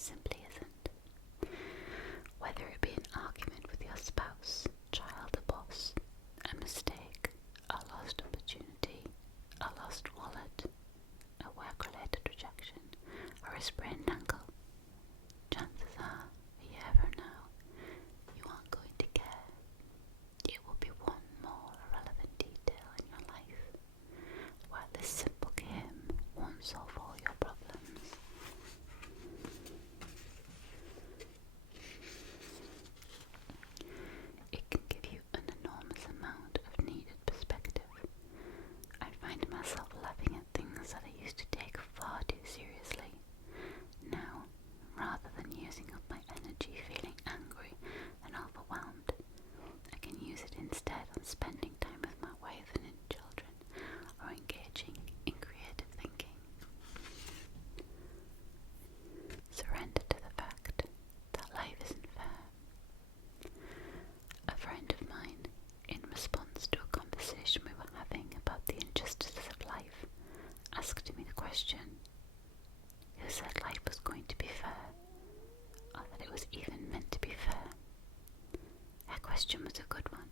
simply isn't. Whether it be an argument with your spouse, child or boss, a mistake, a lost opportunity, a lost wallet, a work-related rejection, or a sprained ankle, chances are, a year from now, you aren't going to care. It will be one more irrelevant detail in your life, while this simple game won't solve all your problems. It can give you an enormous amount of needed perspective. I find myself laughing at things that I used to take far too seriously. Now, rather than using up my energy feeling angry and overwhelmed, I can use it instead on spending time with my wife and children, or engaging in creative thinking. Surrender to the fact that life isn't fair. A friend of mine, in response to a conversation we were having about the injustices of life, asked me the question, who said life was going to be fair, or that it was even meant to be fair? Her question was a good one.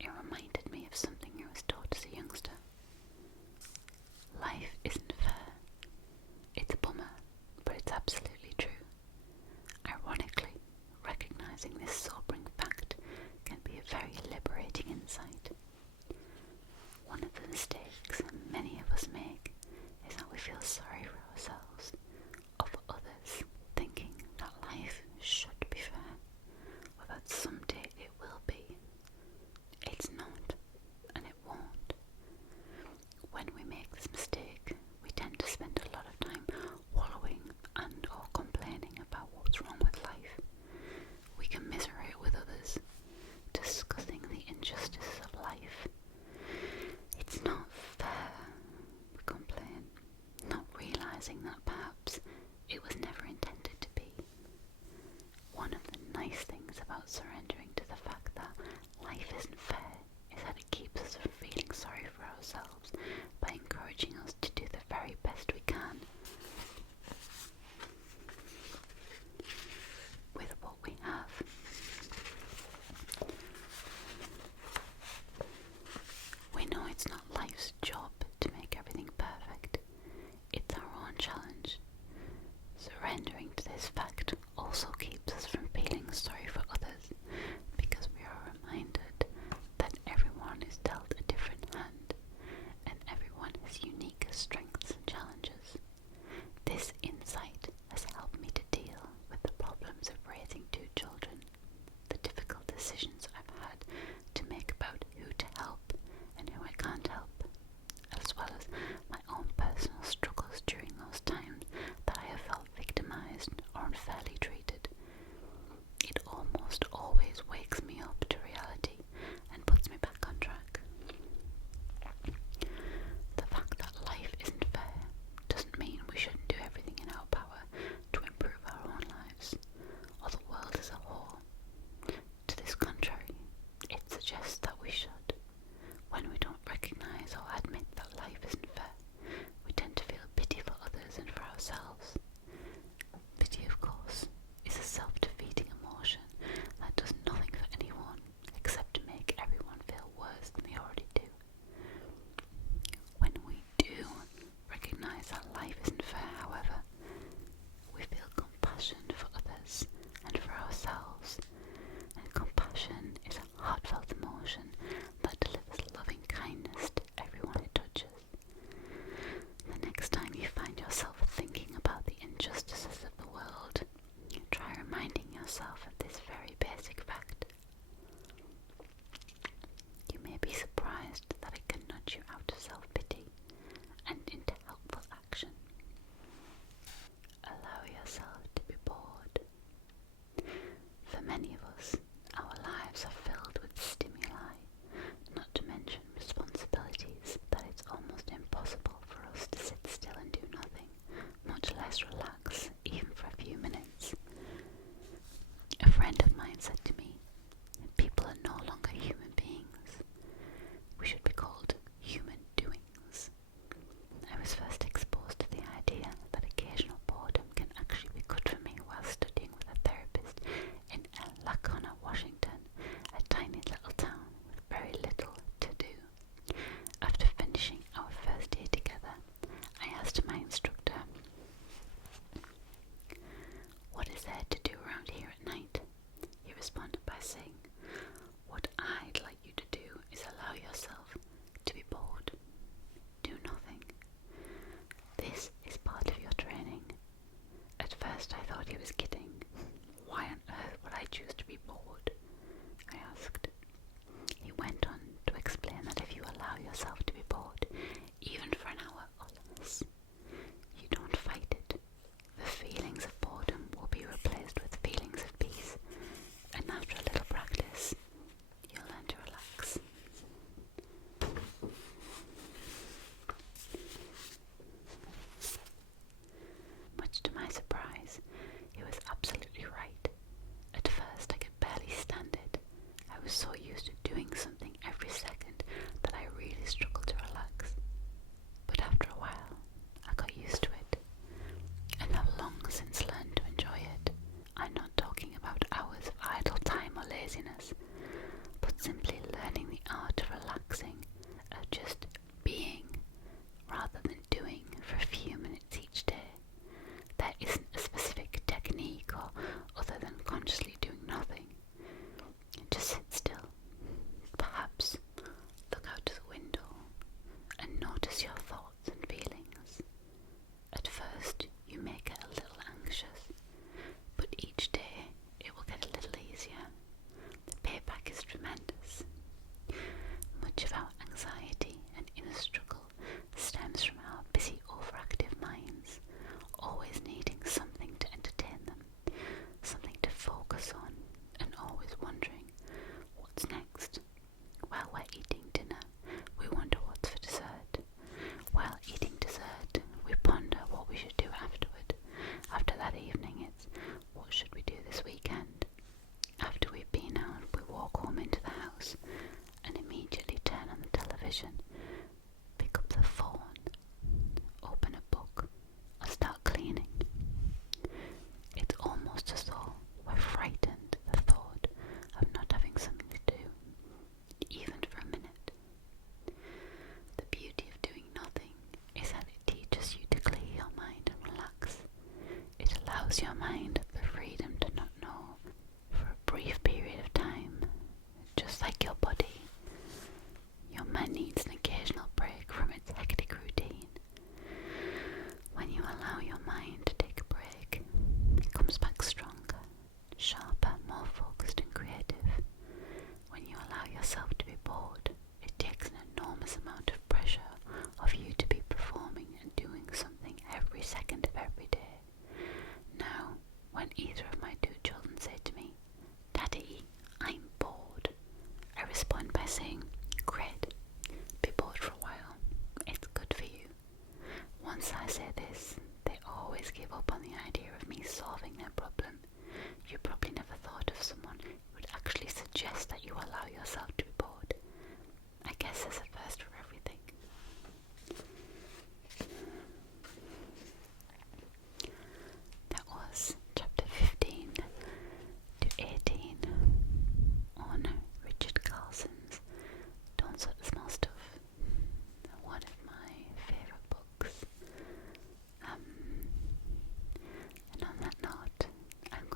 It reminded me of something I was taught as a youngster. Life isn't fair. It's a bummer, but it's absolutely true. Ironically, recognizing this sobering fact can be a very liberating insight. One of the mistakes many of us make is that we feel sorry for ourselves or for others, thinking that life should be fair, or that someday it will be. It's not, and it won't. When we make this mistake, we tend to spend a lot of time wallowing and or complaining about what's wrong with life. We commiserate with others, discussing the injustices of life. It's not fair, we complain, not realizing that perhaps it was never intended to be. One of the nice things about surrendering to the fact that life isn't fair is that it keeps us from feeling sorry for ourselves by encouraging us to do the very best we can with what we have. We know it's not life's job to make everything perfect. It's our own challenge. Surrendering to this fact also keeps us from feeling sorry for others, because we are reminded that everyone is dealt a different hand, and everyone has unique strengths and challenges. This insight has helped me to deal with the problems of raising 2 children, the difficult decisions I've had to make about who to help and who I can't help, as well as my own personal struggles during those times that I have felt victimized or unfairly treated. It almost always wakes me up to reality and puts me back on track. The fact that life isn't fair doesn't mean we shouldn't do everything in much to my surprise, he was absolutely right. At first I could barely stand it. I was so used to doing something every second that I really struggled to relax. But after a while, I got used to it, and have long since learned to enjoy it. I'm not talking about hours of idle time or laziness, but simply learning the art of relaxing, of just being, rather than doing for a few minutes each day. There isn't a specific technique or other than consciously doing nothing. Just sit still, perhaps look out the window and notice your thoughts and feelings. At first you may get a little anxious, but each day it will get a little easier. The payback is tremendous. Much of our anxiety and inner struggle stems from our busy, overactive minds, always needing something to entertain them, something to focus on, and always wondering what's next. While we're eating dinner, we wonder what's for dessert. While eating dessert, we ponder what we should do afterward. After that evening, it's what should we do this weekend? After we've been out, we walk home into the house and immediately turn on the television, pick up the phone, open a book, or start cleaning. It's almost as though we're frightened at the thought of not having something to do, even for a minute. The beauty of doing nothing is that it teaches you to clear your mind and relax. It allows your mind the freedom to not know for a brief period of time. Just like your body, your mind needs an occasional break from its hectic routine. When you allow your mind to take a break, it comes back stronger, sharper, more focused and creative. When you allow yourself to be bored, it takes an enormous amount of pressure of you to be performing and doing something every second of every day. Now, when either of my two children say to me, "Daddy, I'm bored," I respond by saying, "Great, be bored for a while. It's good for you." Once I say this, they always give up on the idea of me solving their problem. You probably never thought of someone who would actually suggest that you allow yourself to be bored. I guess there's a first for everything. That was chapter 15 to 18 on Richard Carlson's Don't Sweat the Small Stuff. One of my favourite books. And on that note, I'm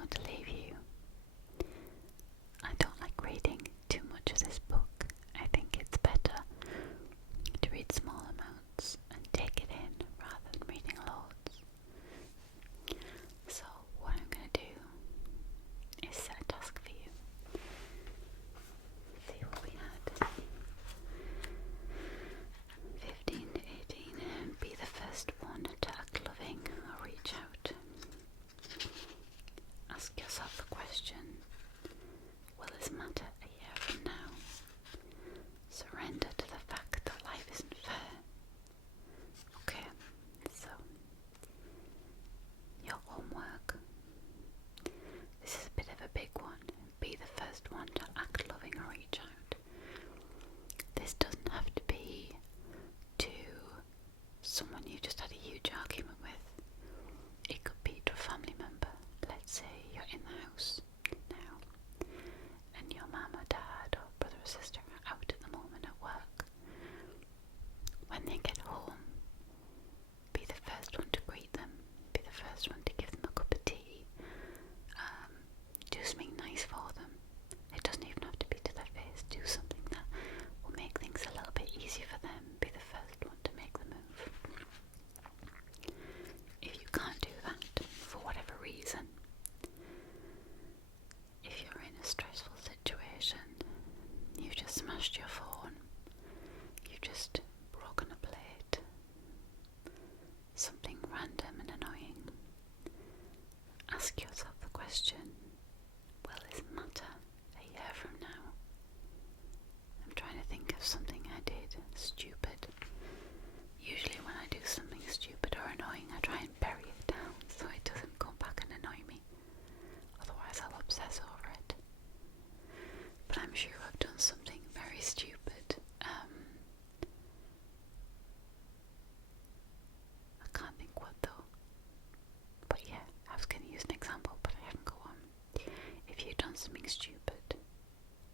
on something stupid,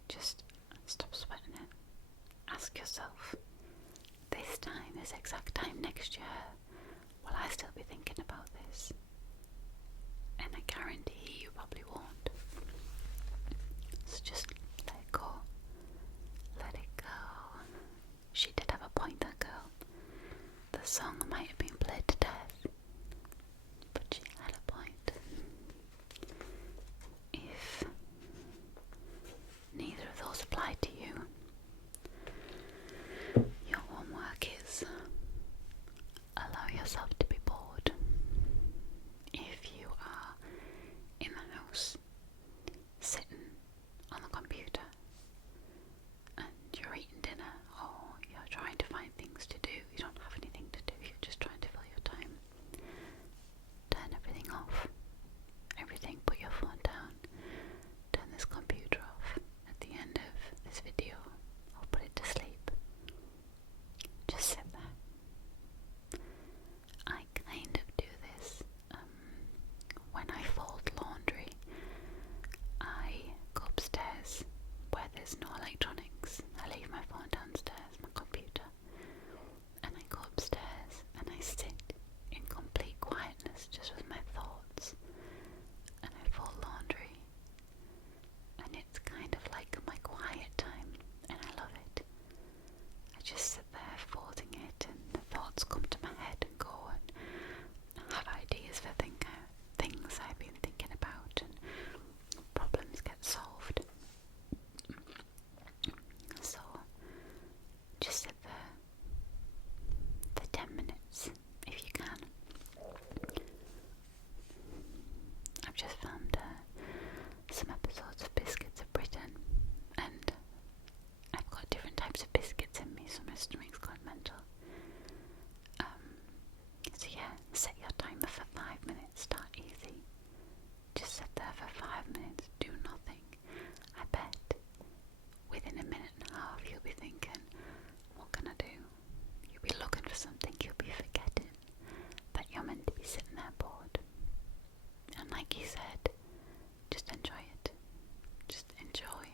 just stop sweating it. Ask yourself, this exact time next year, will I still be thinking about this? And I guarantee you probably won't. So just let it go. Let it go. She did have a point, that girl. The song might have been played to death, but she had a point. If neither of those apply to you, your homework is allow yourself to be bored. If you are in the house, sitting on the computer, and you're eating dinner, or you're trying to find things to do, you don't have anything to do, you're just trying to fill your time, turn everything off. Everything, put your phone down, turn this computer off. At the end of this video, I'll put it to sleep. Just sit there. I kind of do this when I fold laundry. I go upstairs where there's no electronics. I leave my phone downstairs, my computer, and I go upstairs and I sit in complete quietness just with my thoughts, and I fold laundry, and it's kind of like my quiet time, and I love it. I just sit there folding it, and the thoughts come to my head and go, and I have ideas for things I've been thinking about, and problems get solved. So just sit there for 10 minutes if you can. I've just found some episodes of Biscuits of Britain, and I've got different types of biscuits in me, so my stomach's gone mental. So yeah, set your timer for 5 minutes, start easy. Just sit there for 5 minutes, do nothing. I bet within a minute and a half you'll be thinking, what can I do? You'll be looking for something, you'll be forgetting that you're meant to be sitting there bored. And like you said, just enjoy it. Just enjoy